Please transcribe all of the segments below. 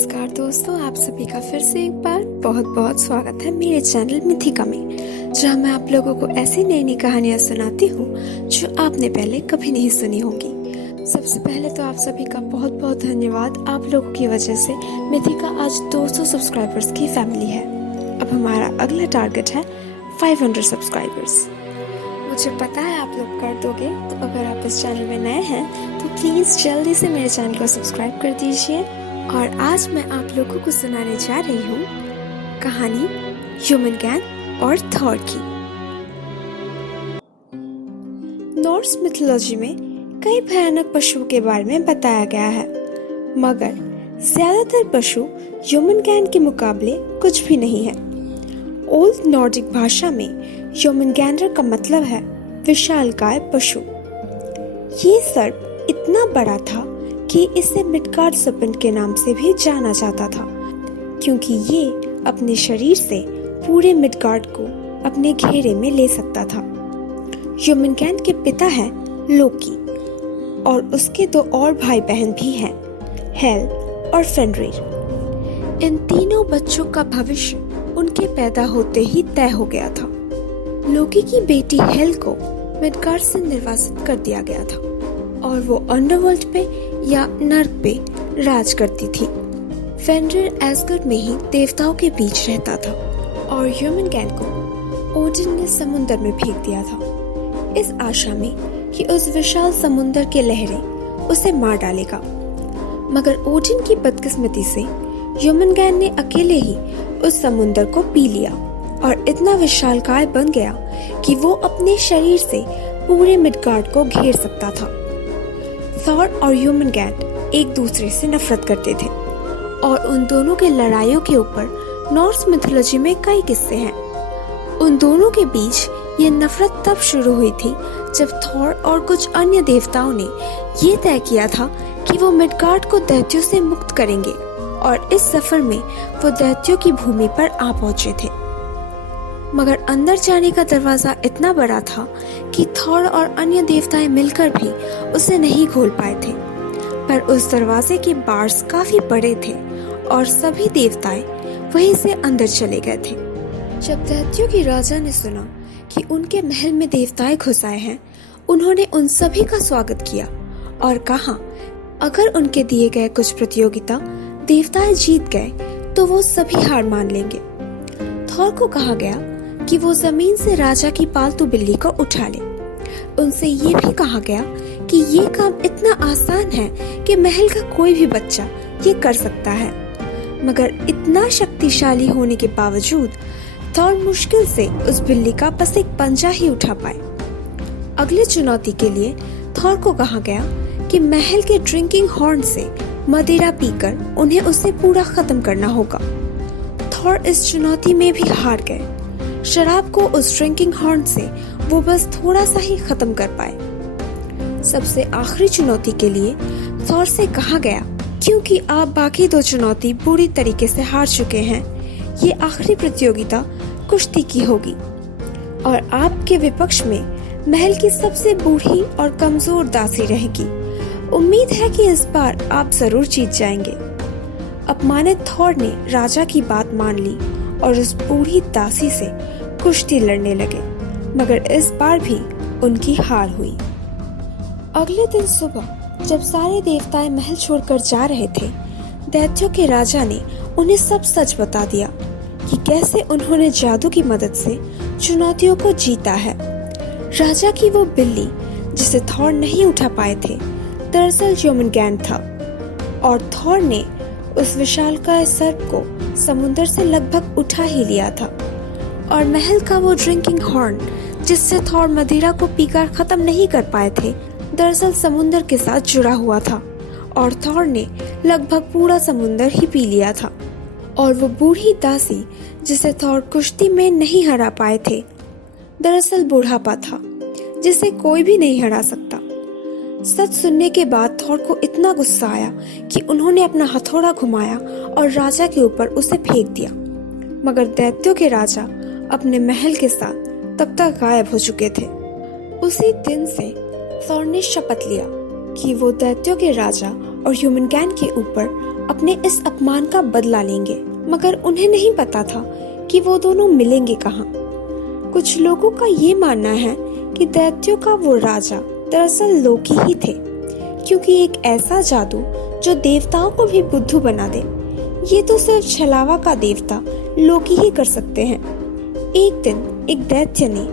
नमस्कार दोस्तों, आप सभी का फिर से एक बार बहुत बहुत स्वागत है मेरे चैनल मिथिका में, जहां मैं आप लोगों को ऐसी नई नई कहानियां सुनाती हूं जो आपने पहले कभी नहीं सुनी होंगी। सबसे पहले तो आप सभी का बहुत बहुत धन्यवाद। आप लोगों की वजह से मिथिका आज 200 सब्सक्राइबर्स की फैमिली है। अब हमारा अगला टारगेट है 500 सब्सक्राइबर्स। मुझे पता है आप लोग कर दोगे, तो अगर आप इस चैनल में नए हैं तो प्लीज़ जल्दी से मेरे चैनल को सब्सक्राइब कर दीजिए। और आज मैं आप लोगों को सुनाने जा रही हूँ कहानी ह्यूमनगैन और थॉर की। नॉर्स मिथोलॉजी में कई भयानक पशुओं के बारे में बताया गया है, मगर ज्यादातर पशु ह्यूमनगैन के मुकाबले कुछ भी नहीं है। ओल्ड नॉर्डिक भाषा में ह्यूमनगैंडर का मतलब है विशालकाय पशु। ये सर्प इतना बड़ा था कि इसे मिडगार्ड सर्पेंट के नाम से भी जाना जाता था, क्योंकि ये अपने शरीर से पूरे मिडगार्ड को अपने घेरे में ले सकता था। ह्यूमनगैन के पिता हैं लोकी और उसके दो और भाई बहन भी हैं, हेल और फेनरिर। इन तीनों बच्चों का भविष्य उनके पैदा होते ही तय हो गया था। लोकी की बेटी हेल को मिडगार्ड से निर्वासित कर दिया गया था और वो अंडरवर्ल्ड पे या नर्क पे राज करती थी। फेनरिर एस्गर्ड में ही देवताओं के बीच रहता था और ह्यूमनगैन को ओडिन ने समुद्र में फेंक दिया था, इस आशा में कि उस विशाल समुद्र के लहरें उसे मार डालेगा। मगर ओडिन की बदकिस्मती से ह्यूमनगैन ने अकेले ही उस समुद्र को पी लिया और इतना विशालकाय बन गया कि वो अपने शरीर से पूरे मिडगार्ड को घेर सकता था। थॉर और ह्यूमनगैन एक दूसरे से नफरत करते थे और उन दोनों के लड़ाइयों के ऊपर नॉर्स मिथोलॉजी में कई किस्से हैं। उन दोनों के बीच ये नफरत तब शुरू हुई थी जब थॉर और कुछ अन्य देवताओं ने ये तय किया था कि वो मिडगार्ड को दैत्यों से मुक्त करेंगे, और इस सफर में वो दैत्यों की भूमि पर आ पहुंचे थे। मगर अंदर जाने का दरवाजा इतना बड़ा था कि थॉर और अन्य देवताएं मिलकर भी उसे नहीं खोल पाए थे। पर उस दरवाजे के बार्स काफी बड़े थे और सभी देवताएं वहीं से अंदर चले गए थे। जब दैत्यों की राजा ने सुना कि उनके महल में देवताएं घुस आए हैं, उन्होंने उन सभी का स्वागत किया और कहा अगर उनके दिए गए कुछ प्रतियोगिता देवताएं जीत गए तो वो सभी हार मान लेंगे। थॉर को कहा गया कि वो जमीन से राजा की पालतू बिल्ली को उठा ले। उनसे ये भी कहा गया कि ये काम इतना आसान है कि महल का कोई भी बच्चा ये कर सकता है। मगर इतना शक्तिशाली होने के बावजूद थॉर मुश्किल से उस बिल्ली का बस एक पंजा ही उठा पाए। अगली चुनौती के लिए थॉर को कहा गया कि महल के ड्रिंकिंग हॉर्न से मदिरा पीकर उन्हें उसे पूरा खत्म करना होगा। थॉर इस चुनौती में भी हार गए। शराब को उस ड्रिंकिंग हॉर्न से वो बस थोड़ा सा ही खत्म कर पाए। सबसे आखिरी चुनौती के लिए थॉर से कहा गया, क्योंकि आप बाकी दो चुनौती बुरी तरीके से हार चुके हैं, ये आखिरी प्रतियोगिता कुश्ती की होगी और आपके विपक्ष में महल की सबसे बूढ़ी और कमजोर दासी रहेगी। उम्मीद है कि इस बार आप जरूर जीत जाएंगे। अपमानित थॉर ने राजा की बात मान ली और उस बूढ़ी दासी से कुश्ती लड़ने लगे, मगर इस बार भी उनकी हार हुई। अगले दिन सुबह जब सारे देवताएं महल छोड़कर जा रहे थे, दैत्यों के राजा ने उन्हें सब सच बता दिया कि कैसे उन्होंने जादू की मदद से चुनौतियों को जीता है। राजा की वो बिल्ली जिसे थॉर नहीं उठा पाए थे, दरअसल ह्यूमनगैन था और थॉर ने उस विशालकाय सर्प को समुद्र से लगभग उठा ही लिया था। और महल का वो ड्रिंकिंग हॉर्न जिससे थॉर मदिरा को पीकर खत्म नहीं कर पाए थे, दरअसल समुद्र के साथ जुड़ा हुआ था और थॉर ने लगभग पूरा समुद्र ही पी लिया था। और वो बूढ़ी दासी जिसे थॉर कुश्ती में नहीं हरा पाए थे, दरअसल बुढ़ापा था जिसे कोई भी नहीं हरा सकता। सच सुनने के बाद थॉर को इतना गुस्सा आया कि उन्होंने अपना हथौड़ा घुमाया और राजा के ऊपर उसे फेंक दिया। मगर दैत्यों के राजा अपने महल के साथ तब तक गायब हो चुके थे। उसी दिन से थॉर ने शपथ लिया कि वो दैत्यों के राजा और ह्यूमनगैन के ऊपर अपने इस अपमान का बदला लेंगे। मगर उन्हें नहीं पता था कि वो दोनों मिलेंगे कहाँ। कुछ लोगों का ये मानना है कि दैत्यों का वो राजा दरअसल लोकी ही थे, क्योंकि एक ऐसा जादू जो देवताओं को भी बुद्धू बना दे, ये तो सिर्फ छलावा का देवता लोकी ही कर सकते हैं। एक दिन एक दैत्य ने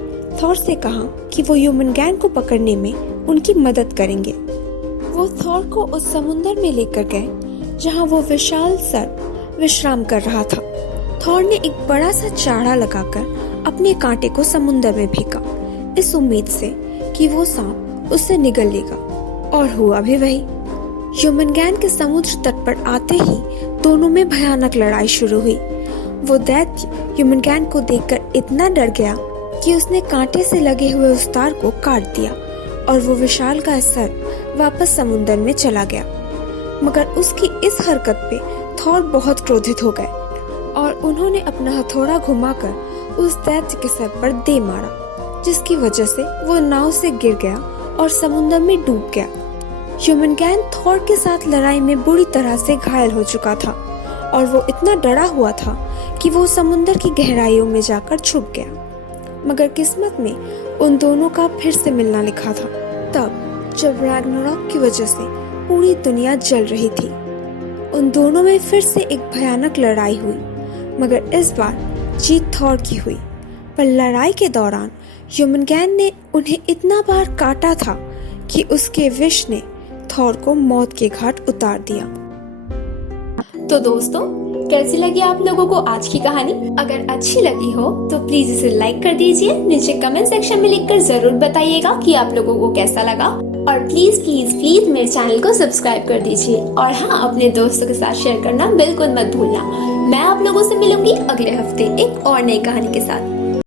थॉर से कहा कि वो ह्यूमनगैन को पकड़ने में उनकी मदद करेंगे। वो थॉर को उस समुंदर में लेकर गए जहाँ वो विशाल सर्प विश्राम कर रहा था। थॉर ने एक बड़ा सा चारा लगाकर अपने कांटे को समुंदर में फेंका, इस उम्मीद से कि वो सांप उससे निगल लेगा, और हुआ भी वही। ह्यूमनगैन के समुद्र तट पर आते ही दोनों में भयानक लड़ाई शुरू हुई। वो दैत्य ह्यूमनगैन को देखकर इतना डर गया कि उसने कांटे से लगे हुए उस तार को काट दिया और वो विशाल का सर्प वापस समुंदर में चला गया। मगर उसकी इस हरकत पे थॉर बहुत क्रोधित हो गए और उन्होंने अपना हथौड़ा घुमाकर उस दैत्य के सर पर दे मारा, जिसकी वजह से वो नाव से गिर गया और समुंदर में डूब गया। ह्यूमनगैन थॉर के साथ लड़ाई में बुरी तरह से घायल हो चुका था और वो इतना डरा हुआ था कि वो समुंदर की गहराइयों में जाकर छुप गया। मगर किस्मत में उन दोनों का फिर से मिलना लिखा था, तब जब रैग्नारॉक की वजह से पूरी दुनिया जल रही थी। उन दोनों में फिर से एक भयानक लड़ाई हुई, मगर इस बार जीत थॉर की हुई। पर लड़ाई के दौरान ह्यूमनगैन ने उन्हें इतना बार काटा था कि उसके विष ने थॉर को मौत के घाट उतार दिया। तो दोस्तों, कैसी लगी आप लोगों को आज की कहानी? अगर अच्छी लगी हो तो प्लीज इसे लाइक कर दीजिए। नीचे कमेंट सेक्शन में लिखकर जरूर बताइएगा कि आप लोगों को कैसा लगा, और प्लीज प्लीज प्लीज मेरे चैनल को सब्सक्राइब कर दीजिए। और हाँ, अपने दोस्तों के साथ शेयर करना बिल्कुल मत भूलना। मैं आप लोगों से मिलूंगी अगले हफ्ते एक और नई कहानी के साथ।